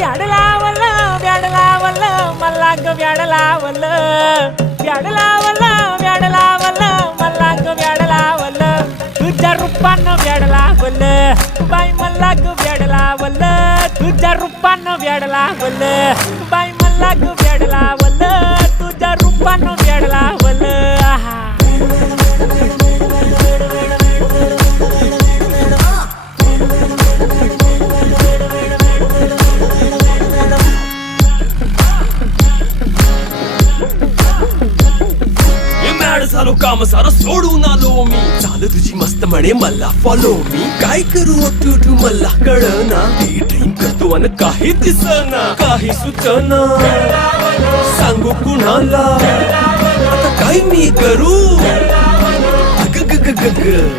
bad लावलं bad लावलं मला ग ब्याड लावलं ब्याड लावलं ब्याड लावलं मला ग ब्याड लावलं तुझ्या रूपानं ब्याड लावलं बाई मला ग ब्याड लावलं तुझ्या रूपानं ब्याड लावलं बाई मला ग ब्याड लावलं तुझ्या रूपानं ब्याड लावलं आहा झालो काम सारं सोडून आलो मी चाल तुझी मस्त म्हणे मला फॉलो मी काय करू अटू मला कळना ड्रीम करतो आणि काही दिसना काही सुचना सांगू कुणाला आता काय मी करू अग ग ग ग ग